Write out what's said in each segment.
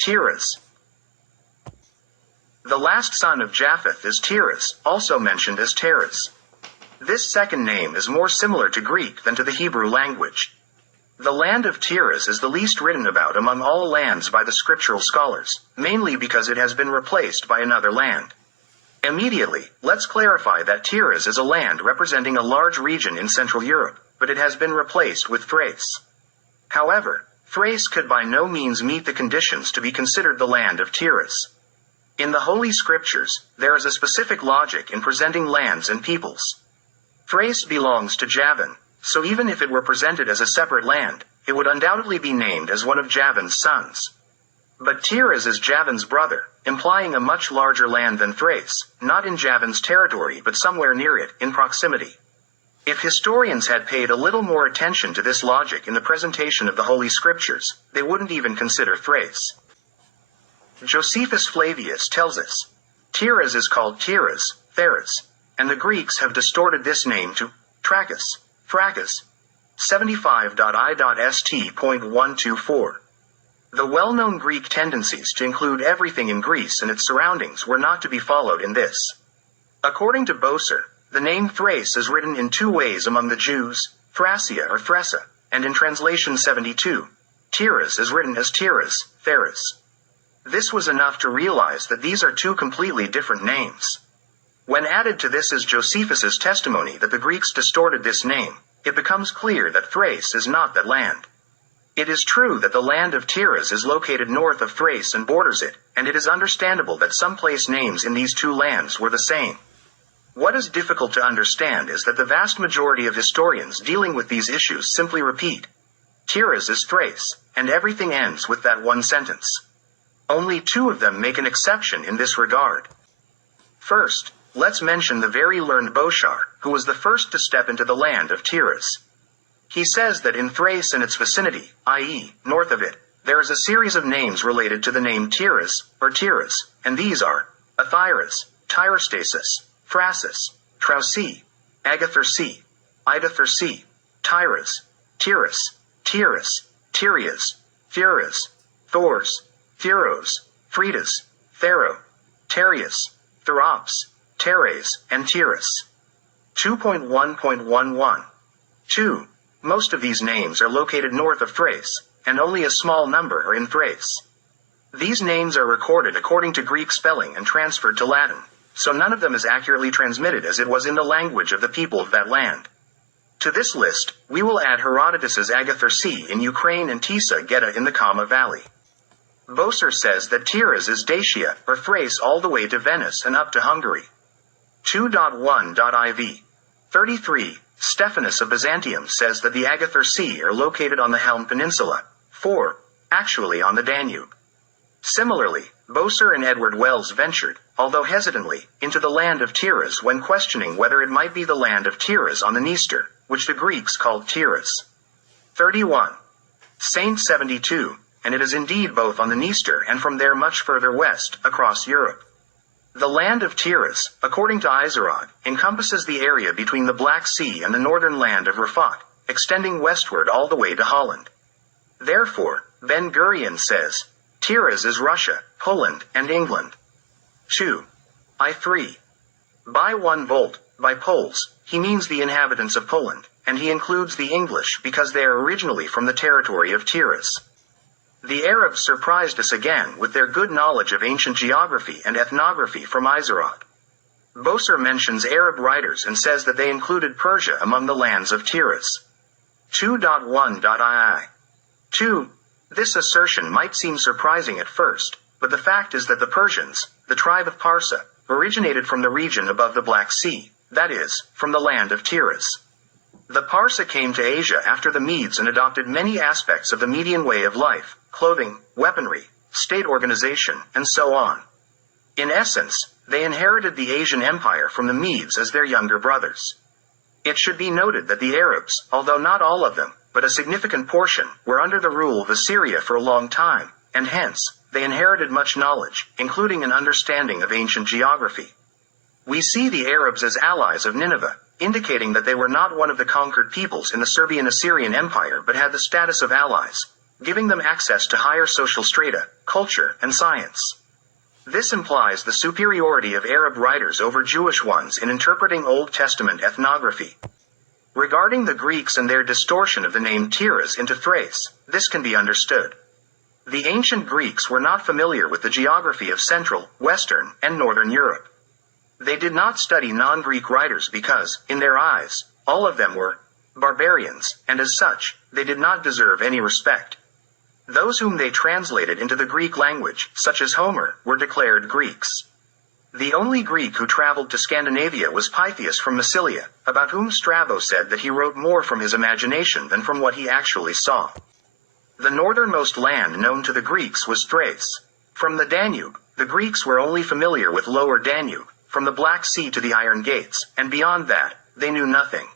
Teiras. The last son of Japheth is Teiras, also mentioned as Teiras. This second name is more similar to Greek than to the Hebrew language. The land of Teiras is the least written about among all lands by the scriptural scholars, mainly because it has been replaced by another land. Immediately, let's clarify that Teiras is a land representing a large region in Central Europe, but it has been replaced with Thrace. However, Thrace could by no means meet the conditions to be considered the land of Teiras. In the Holy Scriptures, there is a specific logic in presenting lands and peoples. Thrace belongs to Jovan, so even if it were presented as a separate land, it would undoubtedly be named as one of Jovan's sons. But Teiras is Jovan's brother, implying a much larger land than Thrace, not in Jovan's territory but somewhere near it, in proximity. If historians had paid a little more attention to this logic in the presentation of the Holy Scriptures, they wouldn't even consider Thrace. Josephus Flavius tells us, Teiras is called Teiras, Teiras, and the Greeks have distorted this name to Trachis, Fracas, 75.I.st.124. The well-known Greek tendencies to include everything in Greece and its surroundings were not to be followed in this. According to Boser, the name Thrace is written in two ways among the Jews, Thracia or Thressa, and in translation 72, Teiras is written as Teiras, Teiras. This was enough to realize that these are two completely different names. When added to this is Josephus's testimony that the Greeks distorted this name, it becomes clear that Thrace is not that land. It is true that the land of Teiras is located north of Thrace and borders it, and it is understandable that some place names in these two lands were the same. What is difficult to understand is that the vast majority of historians dealing with these issues simply repeat, Teiras is Thrace, and everything ends with that one sentence. Only two of them make an exception in this regard. First, let's mention the very learned Boshar, who was the first to step into the land of Teiras. He says that in Thrace and its vicinity, i.e., north of it, there is a series of names related to the name Teiras, or Teiras, and these are Athyras, Tyrostasis, Phrasis, Trausi, Agathyrsi, Idathyrsi, Teiras, Teiras, Teiras, Tyrias, Thuras, Thors, Thuros, Fridas, Thero, Terias, Therops, Teres, and Teiras. 2.1.11. 2. Most of these names are located north of Thrace, and only a small number are in Thrace. These names are recorded according to Greek spelling and transferred to Latin, so none of them is accurately transmitted as it was in the language of the people of that land. To this list, we will add Herodotus's Agathyrsi in Ukraine and Tisa Geta in the Kama Valley. Boser says that Teiras is Dacia, or Thrace all the way to Venice and up to Hungary. 2.1.iv. 33. Stephanus of Byzantium says that the Agathyrsi are located on the Helm Peninsula. 4. Actually on the Danube. Similarly, Boser and Edward Wells ventured, although hesitantly, into the land of Teiras when questioning whether it might be the land of Teiras on the Dniester, which the Greeks called Teiras. 31. Saint 72. And it is indeed both on the Dniester and from there much further west, across Europe. The land of Teiras, according to Izerod, encompasses the area between the Black Sea and the northern land of Rafat, extending westward all the way to Holland. Therefore, Ben Gurion says, Teiras is Russia, Poland, and England. 2. I3. By 1 volt, by Poles, he means the inhabitants of Poland, and he includes the English because they are originally from the territory of Teiras. The Arabs surprised us again with their good knowledge of ancient geography and ethnography from Izerod. Boser mentions Arab writers and says that they included Persia among the lands of Teiras. 2.1.ii. 2. This assertion might seem surprising at first, but the fact is that the Persians, the tribe of Parsa, originated from the region above the Black Sea, that is, from the land of Teiras. The Parsa came to Asia after the Medes and adopted many aspects of the Median way of life, clothing, weaponry, state organization, and so on. In essence, they inherited the Asian empire from the Medes as their younger brothers. It should be noted that the Arabs, although not all of them, but a significant portion, were under the rule of Assyria for a long time, and hence, they inherited much knowledge, including an understanding of ancient geography. We see the Arabs as allies of Nineveh, indicating that they were not one of the conquered peoples in the Serbian-Assyrian Empire but had the status of allies. giving them access to higher social strata, culture, and science. This implies the superiority of Arab writers over Jewish ones in interpreting Old Testament ethnography. Regarding the Greeks and their distortion of the name Teiras into Thrace, this can be understood. The ancient Greeks were not familiar with the geography of Central, Western, and Northern Europe. They did not study non-Greek writers because, in their eyes, all of them were barbarians, and as such, they did not deserve any respect. Those whom they translated into the Greek language, such as Homer, were declared Greeks. The only Greek who traveled to Scandinavia was Pythias from Massilia, about whom Strabo said that he wrote more from his imagination than from what he actually saw. The northernmost land known to the Greeks was Thrace. From the Danube, the Greeks were only familiar with Lower Danube, from the Black Sea to the Iron Gates, and beyond that, they knew nothing.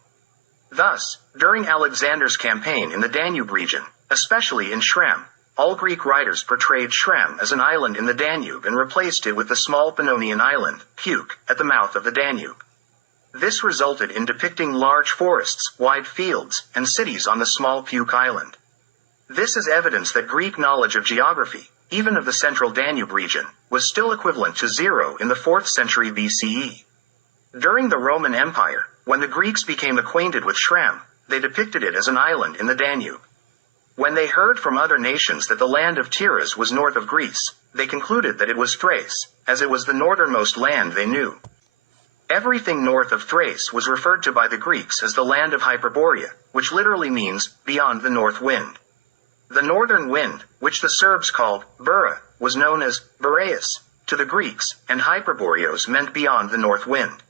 Thus, during Alexander's campaign in the Danube region, especially in Shrem, all Greek writers portrayed Shrem as an island in the Danube and replaced it with the small Pannonian island, Puke, at the mouth of the Danube. This resulted in depicting large forests, wide fields, and cities on the small Puke island. This is evidence that Greek knowledge of geography, even of the central Danube region, was still equivalent to 0 in the 4th century BCE. During the Roman Empire, when the Greeks became acquainted with Shrem, they depicted it as an island in the Danube. When they heard from other nations that the land of Teiras was north of Greece, they concluded that it was Thrace, as it was the northernmost land they knew. Everything north of Thrace was referred to by the Greeks as the land of Hyperborea, which literally means, beyond the north wind. The northern wind, which the Serbs called Bura, was known as Boreas to the Greeks, and Hyperboreos meant beyond the north wind.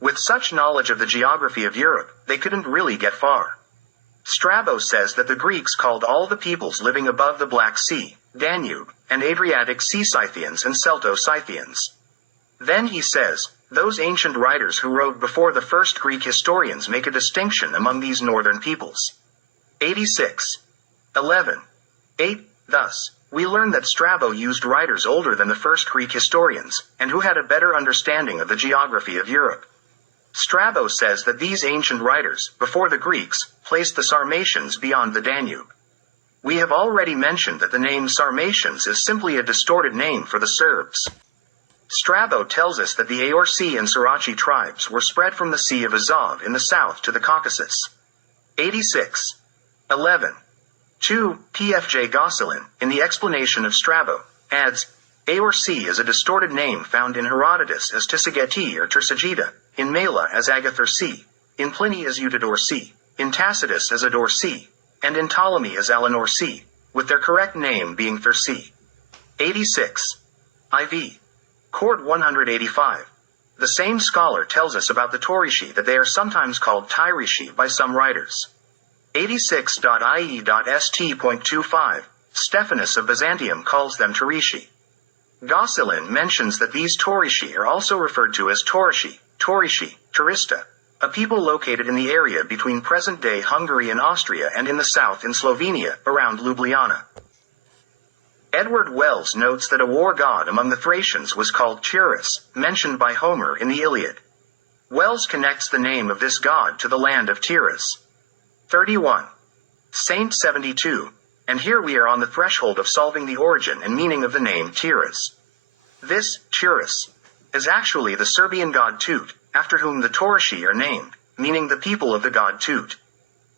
With such knowledge of the geography of Europe, they couldn't really get far. Strabo says that the Greeks called all the peoples living above the Black Sea, Danube, and Adriatic Sea Scythians and Celto-Scythians. Then he says, those ancient writers who wrote before the first Greek historians make a distinction among these northern peoples. 86. 11. 8. Thus, we learn that Strabo used writers older than the first Greek historians, and who had a better understanding of the geography of Europe. Strabo says that these ancient writers, before the Greeks, placed the Sarmatians beyond the Danube. We have already mentioned that the name Sarmatians is simply a distorted name for the Serbs. Strabo tells us that the Aorsi and Saraci tribes were spread from the Sea of Azov in the south to the Caucasus. 86. 11. 2. Pfj Gosselin, in the explanation of Strabo, adds, Aorsi is a distorted name found in Herodotus as Tisageti or Tersagita, in Mela as Agathorsi, in Pliny as Eutydorsi, in Tacitus as Adorsi, and in Ptolemy as Alanorsi, with their correct name being Thirsi. 86. IV. Court 185. The same scholar tells us about the Taurishi that they are sometimes called Tyrishi by some writers. 86.ie.st.25. Stephanus of Byzantium calls them Taurishi. Gosselin mentions that these Taurishi are also referred to as Taurishi, Turista, a people located in the area between present-day Hungary and Austria and in the south in Slovenia, around Ljubljana. Edward Wells notes that a war god among the Thracians was called Teiras, mentioned by Homer in the Iliad. Wells connects the name of this god to the land of Teiras. 31. Saint 72. And here we are on the threshold of solving the origin and meaning of the name Teiras. This, Teiras, is actually the Serbian god Tut, after whom the Taurishi are named, meaning the people of the god Tut.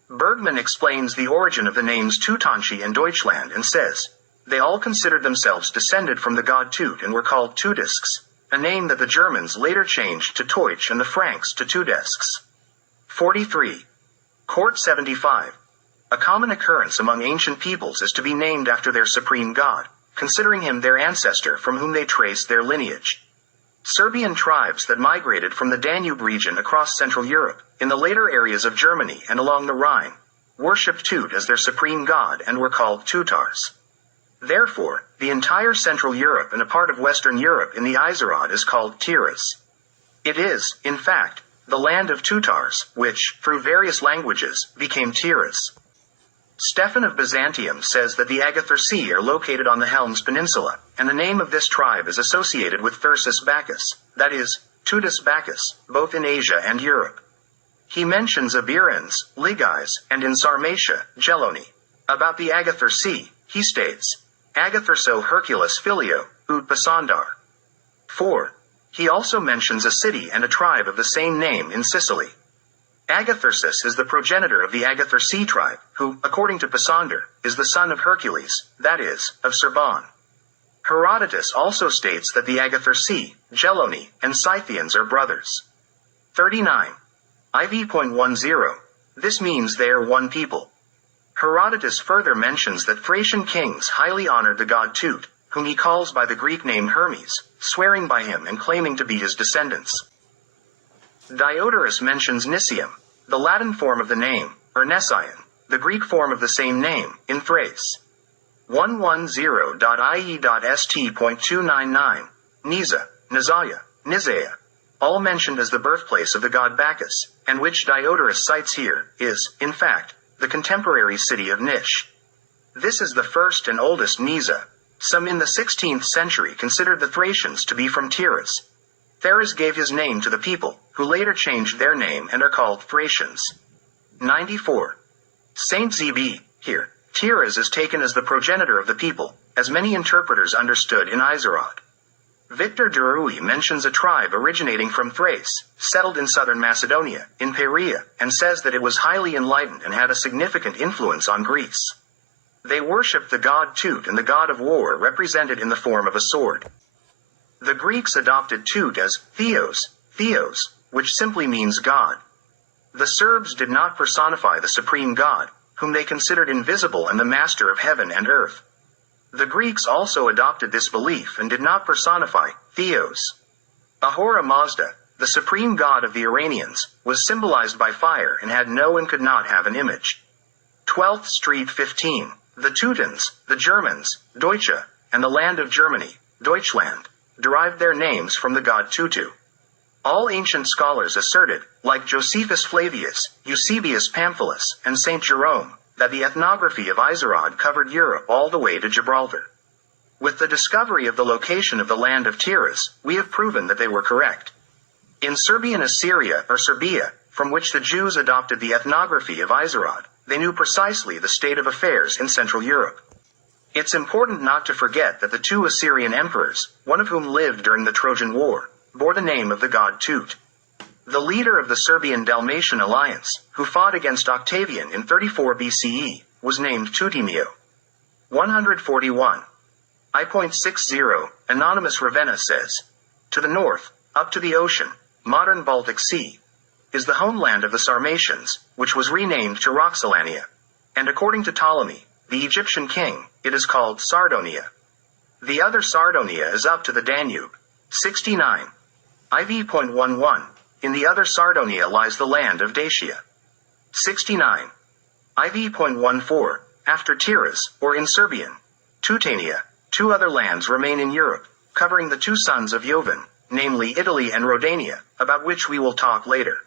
Bergman explains the origin of the names Teutonci and Deutschland and says, they all considered themselves descended from the god Tut and were called Tudisks, a name that the Germans later changed to Teutsch and the Franks to Tudesks. 43. Court 75. A common occurrence among ancient peoples is to be named after their supreme god, considering him their ancestor from whom they trace their lineage. Serbian tribes that migrated from the Danube region across Central Europe, in the later areas of Germany and along the Rhine, worshipped Tut as their supreme god and were called Tutars. Therefore, the entire Central Europe and a part of Western Europe in the Izerod is called Teiras. It is, in fact, the land of Tutars, which, through various languages, became Teiras. Stephan of Byzantium says that the Agathorsi are located on the Helms Peninsula, and the name of this tribe is associated with Thyrsus Bacchus, that is, Tutus Bacchus, both in Asia and Europe. He mentions Iberians, Ligais, and in Sarmatia, Geloni. About the Agathar Sea, he states, Agatharso Hercules Filio, ut Pasandar. 4. He also mentions a city and a tribe of the same name in Sicily. Agatharsis is the progenitor of the Agathar Sea tribe, who, according to Pasander, is the son of Hercules, that is, of Serbon. Herodotus also states that the Agathar Sea, Geloni, and Scythians are brothers. 39. IV.10. This means they are one people. Herodotus further mentions that Thracian kings highly honored the god Tut, whom he calls by the Greek name Hermes, swearing by him and claiming to be his descendants. Diodorus mentions Nicium, the Latin form of the name, or Nessian, the Greek form of the same name, in Thrace. 110.ie.st.299, Nisa, Nizaya, Nizaya, all mentioned as the birthplace of the god Bacchus, and which Diodorus cites here, is, in fact, the contemporary city of Nish. This is the first and oldest Nisa. Some in the 16th century considered the Thracians to be from Teiras. Teiras gave his name to the people, who later changed their name and are called Thracians. 94. Saint ZB, here, Teiras is taken as the progenitor of the people, as many interpreters understood in Izarod. Victor Duruy mentions a tribe originating from Thrace, settled in southern Macedonia, in Perea, and says that it was highly enlightened and had a significant influence on Greece. They worshipped the god Tut and the god of war represented in the form of a sword. The Greeks adopted Tut as Theos, which simply means God. The Serbs did not personify the supreme God, whom they considered invisible and the master of heaven and earth. The Greeks also adopted this belief and did not personify Theos. Ahura Mazda, the supreme god of the Iranians, was symbolized by fire and had no and could not have an image. 12th Street 15. The Teutons, the Germans, Deutsche, and the land of Germany, Deutschland, derived their names from the god Tutu. All ancient scholars asserted, like Josephus Flavius, Eusebius Pamphilus, and St. Jerome, that the ethnography of Izarod covered Europe all the way to Gibraltar. With the discovery of the location of the land of Teiras, we have proven that they were correct. In Serbian Assyria, or Serbia, from which the Jews adopted the ethnography of Izarod, they knew precisely the state of affairs in Central Europe. It's important not to forget that the two Assyrian emperors, one of whom lived during the Trojan War, bore the name of the god Tut. The leader of the Serbian-Dalmatian alliance, who fought against Octavian in 34 BCE, was named Tutimio. 141. I.60, Anonymous Ravenna says, to the north, up to the ocean, modern Baltic Sea, is the homeland of the Sarmatians, which was renamed to Roxolania. And according to Ptolemy, the Egyptian king, it is called Sardonia. The other Sardonia is up to the Danube. 69. IV.11. In the other Sardonia lies the land of Dacia. 69. IV.14. After Teiras, or in Serbian, Teutania, two other lands remain in Europe, covering the two sons of Jovan, namely Italy and Rhodania, about which we will talk later.